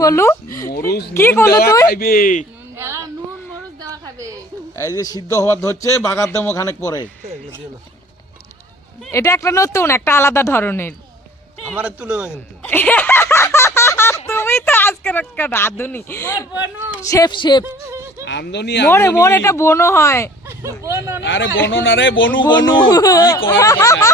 কলু? কি দেওয়া তুই? এই যে সিদ্ধ হওয়ার ধরছে বাগার দেবো খানেক পরে। এটা একটা নতুন একটা আলাদা ধরনের। আমার তুলে না কিন্তু। তুমি তো আজকে একটা রাঁধুনি। Chef chef. আমদনি মোরে আমদনি। এটা বনো হয়। আরে বনু না রে বনু বনু। কি করে বাবা?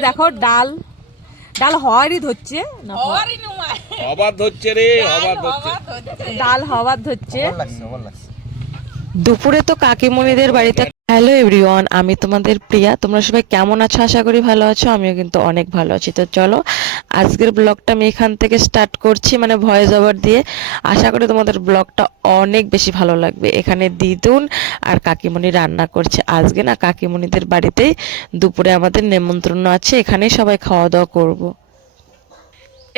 এই দেখো ডাল ডাল হওয়ারই ধরছে। হবার ধরছে রে হবার ধরছে। ডাল হওয়ার ধরছে। ভালো লাগছে ভালো লাগছে। দুপুরে তো কাকিমণিদের বাড়িতে হ্যালো এভরিওয়ান আমি তোমাদের প্রিয়া। তোমরা সবাই কেমন আছো? আশা করি ভালো আছো। আমিও কিন্তু অনেক ভালো আছি। তো চলো, আজকের ব্লগটা আমি এখান থেকে স্টার্ট করছি মানে ভয়েস ওভার দিয়ে। আশা করি তোমাদের ব্লগটা অনেক বেশি ভালো লাগবে। এখানে দিদুন আর কাকিমণি রান্না করছে। আজকে না কাকিমণিদের বাড়িতেই দুপুরে আমাদের নেমন্ত্রণ আছে। এখানেই সবাই খাওয়া দাওয়া করব।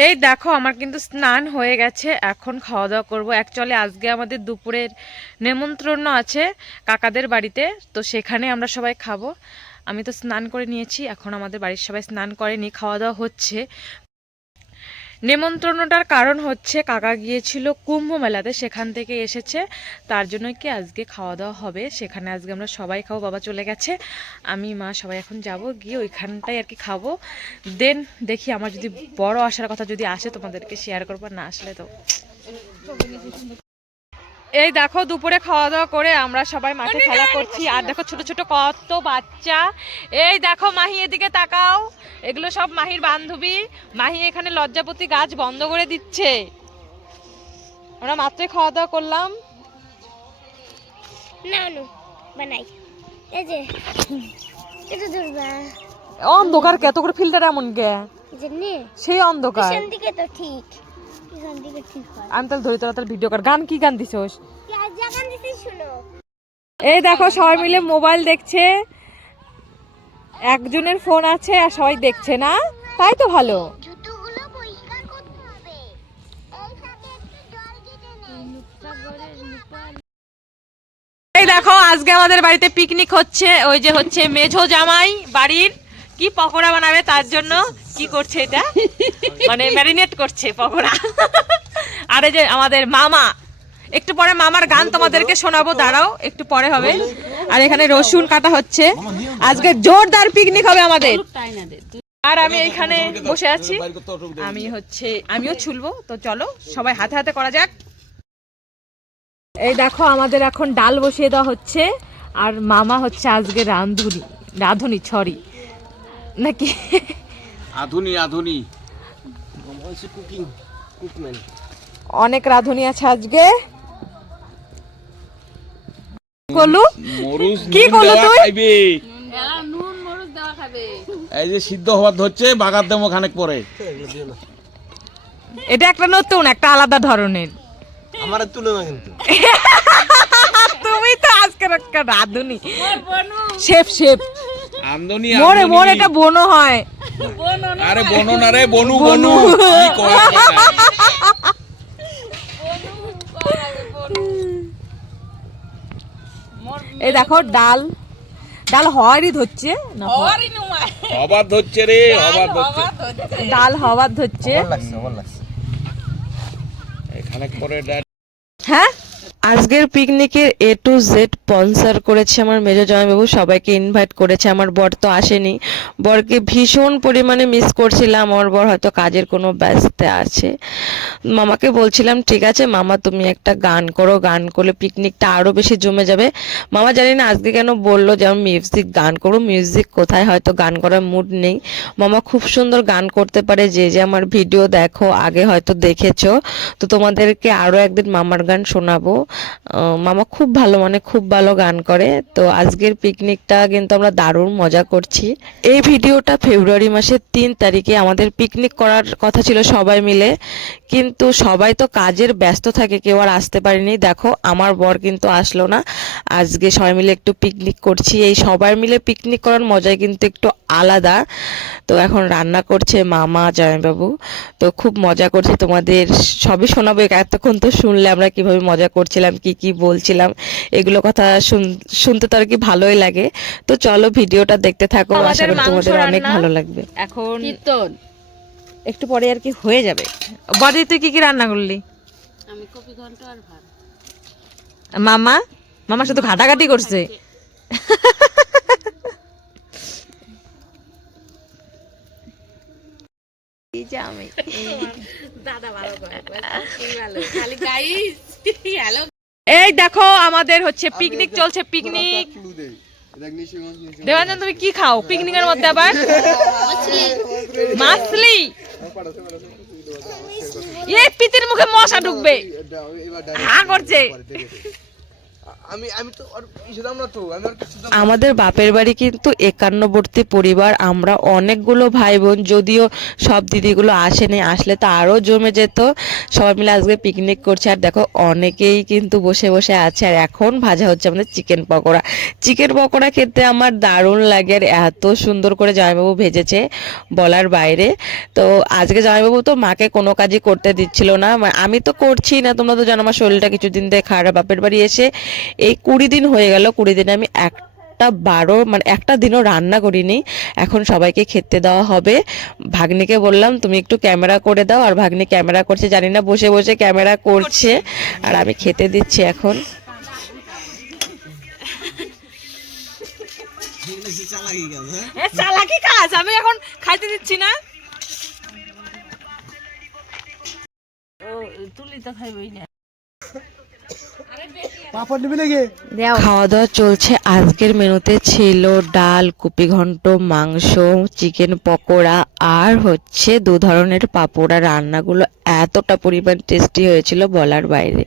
এই দেখো, আমার কিন্তু স্নান হয়ে গেছে, এখন খাওয়া দাওয়া করব। অ্যাকচুয়ালি আজকে আমাদের দুপুরের নেমন্ত্রণ আছে কাকাদের বাড়িতে, তো সেখানে আমরা সবাই খাব। আমি তো স্নান করে নিয়েছি, এখন আমাদের বাড়ির সবাই স্নান করেনি, খাওয়া দাওয়া হচ্ছে। নেমন্ত্রণটার কারণ হচ্ছে কাকা গিয়েছিল কুম্ভ মেলাতে, সেখান থেকে এসেছে। তার জন্য কি আজকে খাওয়া দাওয়া হবে? সেখানে আজকে আমরা সবাই খাব, বাবা চলে গেছে। আমি, মা সবাই এখন যাব, গিয়ে ওইখানটাই আর কি খাব। দেন দেখি আমার যদি বড় আসার কথা যদি আসে তোমাদেরকে শেয়ার করব, না আসলে তো এই দেখো দুপুরে খাওয়া দাওয়া করে আমরা সবাই মাঠে খেলা করছি। আর দেখো ছোট ছোট কত বাচ্চা। এই দেখো মাহি এদিকে তাকাও। এগুলো সব মাহির বান্ধবী। মাহি এখানে লজ্জাপতি গাছ বন্ধ করে দিচ্ছে। আমরা মাত্রই খাওয়া দাওয়া করলাম। নানু বানাই। এই যে এটা ধরবা অন্ধকার কত করে ফিল্টার এমন কে? জানি সেই অন্ধকার। দিকে তো ঠিক। আমি তাহলে ধরি তোরা তাহলে ভিডিও কর। গান কি গান দিছোস? জাগান এই দেখো সবাই মিলে মোবাইল দেখছে। একজনের ফোন আছে আর সবাই দেখছে না? তাই তো ভালো। জুতোগুলো পরিষ্কার করতে হবে। এই সাথে একটু জল দিতে নেই এই দেখো আজকে আমাদের বাড়িতে পিকনিক হচ্ছে। ওই যে হচ্ছে মেঝো জামাই বাড়ির। কি পকোড়া বানাবে তার জন্য কি করছে এটা? মানে ম্যারিনেট করছে পকোড়া। আরে যে আমাদের মামা, একটু পরে মামার গান তোমাদেরকে শোনাবো, দাঁড়াও, একটু পরে হবে। আর এখানে রসুন কাটা হচ্ছে। আজকে জোরদার পিকনিক হবে আমাদের। আর আমি এইখানে বসে আছি। আমি হচ্ছে, আমিও ছুলবো। তো চলো, সবাই হাতে হাতে করা যাক। এই দেখো, আমাদের এখন ডাল বসিয়ে দেওয়া হচ্ছে। আর মামা হচ্ছে আজকে রাঁধুনি রাঁধুনি, ছড়ি। নাকি? আধুনি আধুনি। কুকিং কুকম্যান অনেক রাঁধুনি আছে আজকে। কলু? কি দেওয়া তুই? খাইবে। নুন মরুচ দেওয়া খাবে। এই যে সিদ্ধ হওয়ার ধরছে বাগার দেবো খানেক পরে। এটা একটা নতুন একটা আলাদা ধরনের। আমার তুলে না কিন্তু। তুমি তো আজকে একটা রাঁধুনি। শেফ শেফ আমদনি মোরে। মোর এটা বনো হয়। আরে বনু না রে বনু বনু। কি করে বাবা? এই দেখো ডাল। ডাল হওয়ারই ধরছে। না হবার ধরছে রে হবার ধরছে। ডাল হওয়ার ধরছে। ভালো লাগছে ভালো লাগছে। এখানে পরে ডাল। হ্যাঁ? আজকের পিকনিকের এ টু জেড স্পন্সার করেছে আমার মেজো জামাইবাবু সবাইকে ইনভাইট করেছে, আমার বর তো আসেনি। বরকে ভীষণ পরিমাণে মিস করছিলাম, আমার বর হয়তো কাজের কোনো ব্যস্তে আছে। মামাকে বলছিলাম, ঠিক আছে মামা, তুমি একটা গান করো, গান করলে পিকনিকটা আরও বেশি জমে যাবে। মামা জানি না আজকে কেন বলল যে আমি মিউজিক গান করো মিউজিক কোথায়? হয়তো গান করার মুড নেই। মামা খুব সুন্দর গান করতে পারে, যে যে আমার ভিডিও দেখো, আগে হয়তো দেখেছ। তো তোমাদেরকে আরও একদিন মামার গান শোনাবো। মামা খুব ভালো মানে খুব ভালো গান করে। তো আজকের পিকনিকটা কিন্তু আমরা দারুণ মজা করছি। এই ভিডিওটা ফেব্রুয়ারি মাসের তিন তারিখে আমাদের পিকনিক করার কথা ছিল সবাই মিলে। কিন্তু সবাই তো কাজের ব্যস্ত থাকে, কেউ আর আসতে পারেনি। দেখো, আমার বর কিন্তু আসলো না। আজকে সবাই মিলে একটু পিকনিক করছি। এই সবাই মিলে পিকনিক করার মজাই কিন্তু একটু আলাদা। তো এখন রান্না করছে মামা জয়বাবু তো খুব মজা করছি তোমাদের। সবই শোনাবো, এতক্ষণ তো শুনলে আমরা কীভাবে মজা করছিলাম। করছিলাম কি কি বলছিলাম? এগুলো কথা শুন- শুনতে তো আর কি ভালোই লাগে। তো চলো ভিডিওটা দেখতে থাকো আশা করি তোমাদের অনেক ভালো লাগবে। এখন কীর্তন। একটু পরে আর কি হয়ে যাবে। বাড়ি তুই কি কি রান্না করলি? আমি কপি ঘন্ট আর ভাত। মামা? মামা শুধু ঘাটাঘাটি করছে। এই দেখো আমাদের হচ্ছে পিকনিক চলছে পিকনিক দেবানন্দ তুমি কি খাও পিকনিকের মধ্যে আবার মাছলি এ পিতির মুখে মশা ঢুকবে হা করছে আমাদের বাপের বাড়ি কিন্তু একান্নবর্তী পরিবার, আমরা অনেকগুলো ভাই বোন যদিও সব দিদিগুলো আসেনি আসলে তো আরও জমে যেত। সবাই মিলে আজকে পিকনিক করছে, আর দেখো অনেকেই কিন্তু বসে বসে আছে, আর এখন ভাজা হচ্ছে আমাদের চিকেন পকোড়া। চিকেন পকোড়া খেতে আমার দারুণ লাগে, আর এত সুন্দর করে জামাইবাবু ভেজেছে বলার বাইরে। তো আজকে জামাইবাবু তো মাকে কোনো কাজই করতে দিচ্ছিল না আমি তো করছি না, তোমরা তো জানো আমার শরীরটা কিছুদিন দিয়ে খারাপ, বাপের বাড়ি এসে এই কুড়ি দিন হয়ে গেল কুড়ি দিনে আমি একটা বারো মানে একটা দিনও রান্না করিনি। এখন সবাইকে খেতে দেওয়া হবে। ভাগ্নিকে বললাম তুমি একটু ক্যামেরা করে দাও। আর ভাগ্নি ক্যামেরা করছে জানি না বসে বসে ক্যামেরা করছে। আর আমি খেতে দিচ্ছি এখন। চালাকি গেল হ্যাঁ এ চালাকি কাজ আমি এখন খাইতে দিচ্ছি না। খাওয়া দাওয়া চলছে। আজকের মেনুতে ছিল ডাল কুপি ঘন্ট মাংস চিকেন পকোড়া আর হচ্ছে দু ধরনের পাপোড়া। রান্নাগুলো এতটা পরিমাণ টেস্টি হয়েছিল বলার বাইরে।